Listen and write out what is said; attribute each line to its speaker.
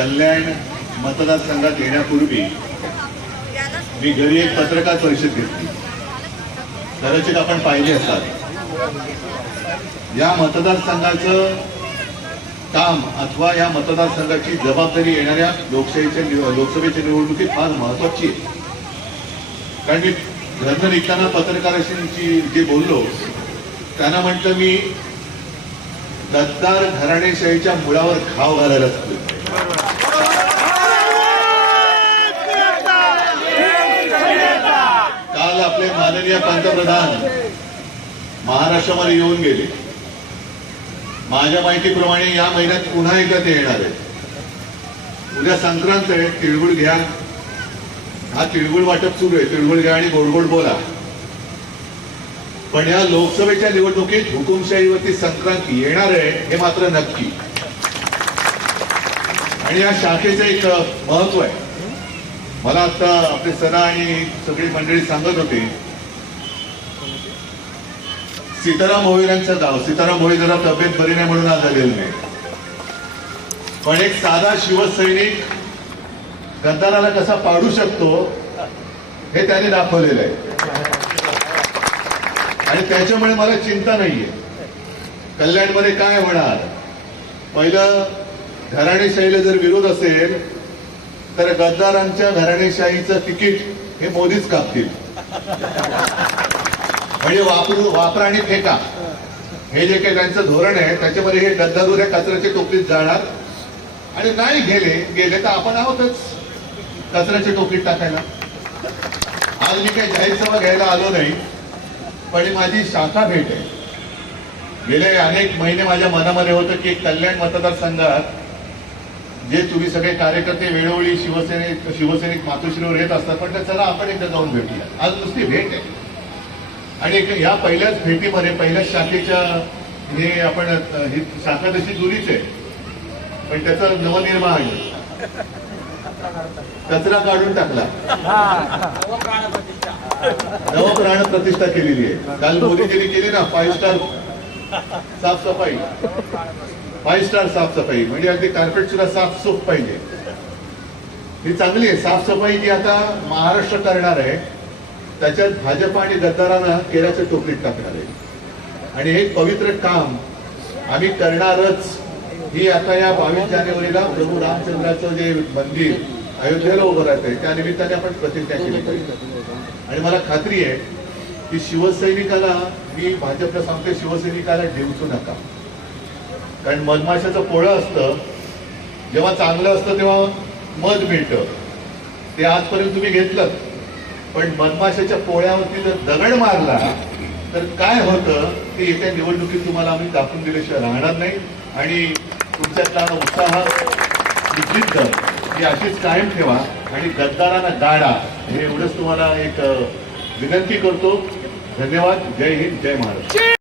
Speaker 1: कल्याण मतदारसंघात येण्यापूर्वी मी घरी एक पत्रकार परिषद घेतली. कदाचित आपण पाहिले असतात या मतदारसंघाचं काम अथवा या मतदारसंघाची जबाबदारी येणाऱ्या लोकशाहीच्या लोकसभेच्या निवडणुकीत फार महत्वाची आहे. कारण मी घरनं निघताना पत्रकारांशी जे बोललो त्यांना म्हटलं मी गद्दार घराणेशाहीच्या मुळावर घाव घालायला चालू काल आपले माननीय पंतप्रधान महाराष्ट्रामध्ये येऊन गेले. माझ्या माहितीप्रमाणे या महिन्यात पुन्हा एकदा ते येणार आहेत. उद्या संक्रांत आहे तिळगुळ घ्या. हा तिळगुळ वाटप सुरू आहे. तिळगुळ घ्या आणि गोड गोड बोला. पण या लोकसभेच्या निवडणुकीत हुकुमशाहीवरती संक्रांत येणार आहे हे मात्र नक्की. आणि या शाखेचं एक महत्त्व आहे. मला आता आपले सरा आणि सगळी मंडळी सांगत होते. सीताराम मोहिरांचं गाव सीताराम मोहित जरा तब्येत बरी नाही म्हणून आज आलेलं नाही. पण एक साधा शिवसैनिक गद्दाराला कसा पाडू शकतो हे त्याने दाखवलेलं आहे. आणि त्याच्यामुळे मला चिंता नाहीये. कल्याणमध्ये काय होणार? पहिलं घराणेशाहीला जर विरोध असेल तर गद्दारांच्या घराणेशाहीचं तिकीट हे मोदीच कापतील. म्हणजे वापरू वापरा आणि फेका. हे जे काही त्यांचं धोरण आहे त्याच्यामध्ये हे गद्दारुऱ्या कचऱ्याच्या टोपलीत जाणार. आणि नाही गेले गेले तर आपण आहोतच कचऱ्याच्या टोपलीत टाकायला. आज मी काही जाहीर सभा घ्यायला आलो नाही पण माझी शाखा भेट आहे. गेले अनेक महिने माझ्या मनामध्ये होतं की कल्याण मतदारसंघात जे तुम्ही सगळे कार्यकर्ते वेळोवेळी शिवसेने शिवसैनिक मातोश्रीवर येत असतात पण चला आपण एकदा जाऊन भेटूया. आज नुसती भेट आहे. आणि एक ह्या पहिल्याच भेटीमध्ये पहिल्याच शाखेच्या हे आपण ही शाखा तशी जुनीच आहे. पण त्याचं नवनिर्माण कचरा काढून टाकला. नवप्राण प्रतिष्ठा केलेली आहे. काल मोदीजीने केली ना फाईव्ह स्टार साफसफाई. फाईव्ह स्टार साफसफाई म्हणजे अगदी कार्पेट सुद्धा साफसूफ पाहिजे. ही चांगली आहे. साफसफाई जी आता महाराष्ट्र करणार आहे त्याच्यात भाजप आणि गद्दारांना केराच्या टोपलीत टाकणार आहे. आणि हे पवित्र काम आम्ही करणारच. ही आता या बावीस जानेवारीला प्रभू रामचंद्राचं जे मंदिर अयोध्येला उभं राहतंय त्या निमित्ताने आपण प्रतिज्ञा केली पाहिजे. आणि मला खात्री आहे की शिवसैनिकाला मी भाजपला सांगते शिवसैनिकाला ढेवचू नका. कारण मधमाशाचं पोळं असतं जेव्हा चांगलं असतं तेव्हा मध मिळतं. ते आजपर्यंत तुम्ही घेतलं पण मधमाशाच्या पोळ्यावरती जर दगड मारला तर काय होतं? ते येत्या निवडणुकीत तुम्हाला आम्ही दाखवून दिल्याशिवाय राहणार नाही. आणि तुमच्यातला उत्साह निश्चित ही अशीच कायम ठेवा. आणि गद्दारांना गाडा. हे एवढंच तुम्हाला एक विनंती करतो. धन्यवाद. जय हिंद. जय महाराष्ट्र.